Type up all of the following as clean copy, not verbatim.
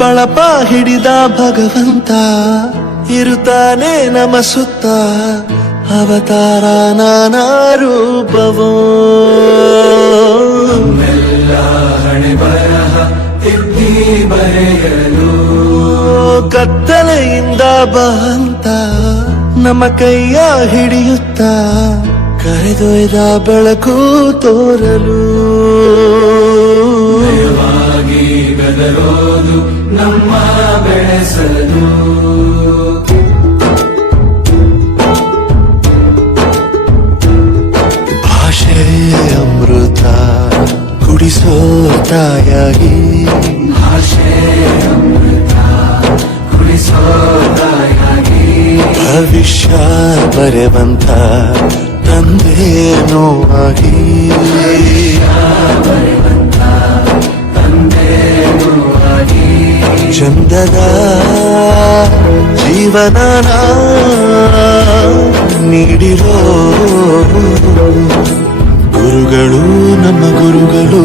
ಬಳಪ ಹಿಡಿದ ಭಗವಂತ ಇರುತ್ತಾನೆ ನಮ ಸುತ್ತ ಅವತಾರ ನಾನಾ ರೂಪವೋ ಹಣೆ ಬರಹ ತಿದ್ದಿ ಬರೆಯಲು ಕತ್ತಲೆಯಿಂದ ಬಂತ ನಮ್ಮ ಕೈಯ ಹಿಡಿಯುತ್ತ ಕರೆದೊಯ್ದ ಬೆಳಕು ತೋರಲು ಭಯವಾಗಿ ಗದರೋದು ನಮ್ಮ ಬೆಳೆಸಲು ಭಾಷೆ ಅಮೃತ ಕುಡಿಸೋ ತಾಯಾಗಿ ಭಾಷೆ ಅಮೃತ ಕುಡಿಸೋ ತಾಯಾಗಿ ಭವಿಷ್ಯ ಬರೆವಂತ ತಂದೇನೋ ಆಗಿ ತಂದೇನೂ ಆಗಿ ಚಂದದ ಜೀವನನ ನೀಡಿರೋ ಗುರುಗಳು ನಮ್ಮ ಗುರುಗಳು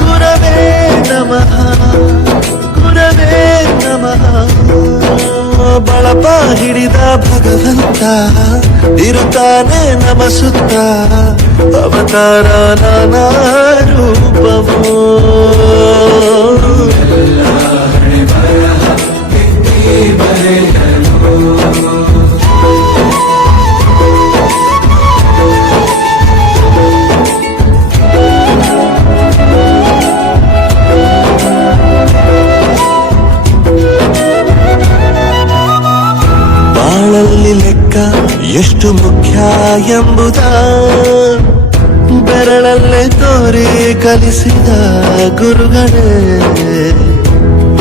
ಗುರವೇ ನಮಃ ಗುರವೇ ನಮಃ ಬಳಪ ಹಿಡಿದ ಭಗವಂತ ಇರುತ್ತಾನೆ ನಮ ಸುತ್ತ ಅವತಾರ ನಾನಾ ರೂಪವೋ ಹಣೆ ಬರಹ ತಿದ್ದಿ ಬರೆಯಲು ಬಾಳಲ್ಲಿ ಲೆಕ್ಕ ಎಷ್ಟು ಮುಖ್ಯ ಎಂಬುದ ಬೆರಳಲ್ಲೇ ತೋರಿ ಕಲಿಸಿದ ಗುರುಗಳೇ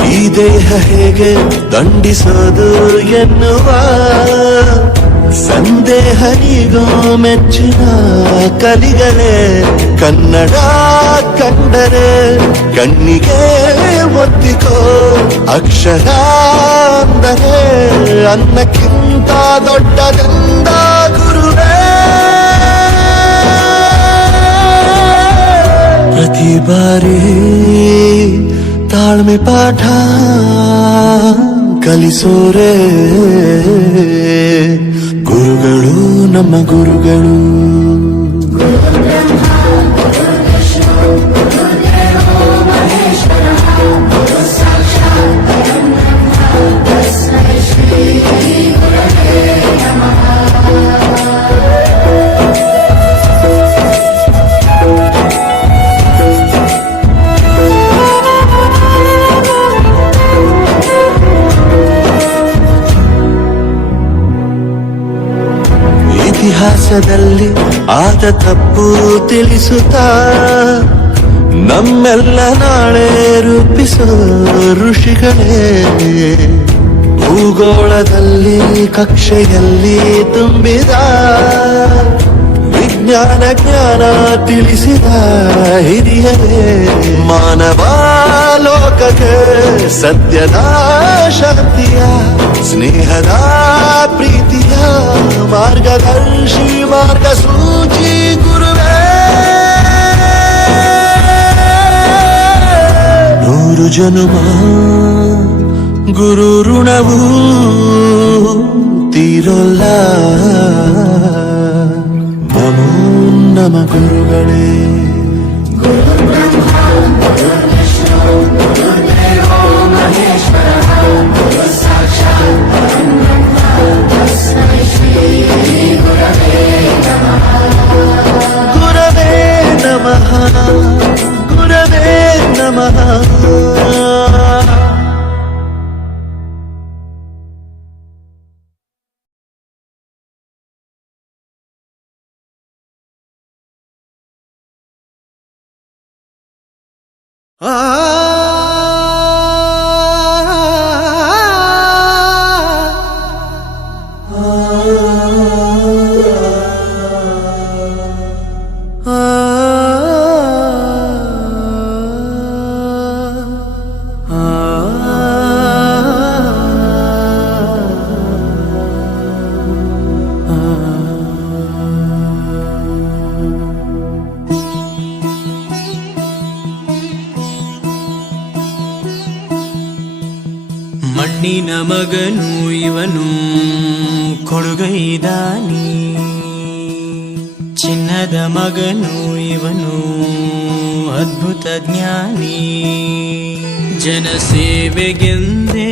ಈ ದೇಹ ಹೇಗೆ ದಂಡಿಸೋದು ಎನ್ನುವ ಸಂದೇಹ ನೀಗೋ ಮೆಚ್ಚಿನ ಕಲಿಗಳೇ ಕನ್ನಡ ಕಂಡರೆ ಕಣ್ಣಿಗೆ ಒತ್ತಿಕೋ ಅಕ್ಷರ ಅಂದರೆ ಅನ್ನಕ್ಕಿಂತ ದೊಡ್ಡದೆಂದ ಗುರುವೇ ಪ್ರತಿ ಬಾರಿ ತಾಳ್ಮೆ ಪಾಠ ಕಲಿಸೋರೆ ಗುರುಗಳು ನಮ್ಮ ಗುರುಗಳು ಇತಿಹಾಸದಲ್ಲಿ ಆದ ತಪ್ಪು ತಿಳಿಸುತ್ತಾ ನಮ್ಮೆಲ್ಲ ನಾಳೆ ರೂಪಿಸೋ ಋಷಿಗಳೇ ಭೂಗೋಳದಲ್ಲಿ ಕಕ್ಷೆಯಲ್ಲಿ ತುಂಬಿದ ವಿಜ್ಞಾನ ಜ್ಞಾನ ತಿಳಿಸಿದ ಹಿರಿಯರೇ ಮಾನವ ಲೋಕಕ್ಕೆ ಸತ್ಯದ ಶಾಂತಿಯ ಸ್ನೇಹದ ಪ್ರೀತಿಯ ಮಾರ್ಗದರ್ಶಿ ಮಾರ್ಗಸೂಚಿ ಗುರುವೇ ನೂರು ಜನುಮ ಗುರು ಋಣವು ತೀರೋಲ್ಲ ನಮೋ ನಮ ಗುರುಗಳೇ ಗುರವೇ ನಮಃ ಗುರವೇ ನಮಃ ಮಗನು ಇವನು ಕೊಡುಗೈದಾನಿ, ಚಿನ್ನದ ಮಗನು ಇವನು ಅದ್ಭುತ ಜ್ಞಾನಿ. ಜನಸೇವೆಗೆಂದೇ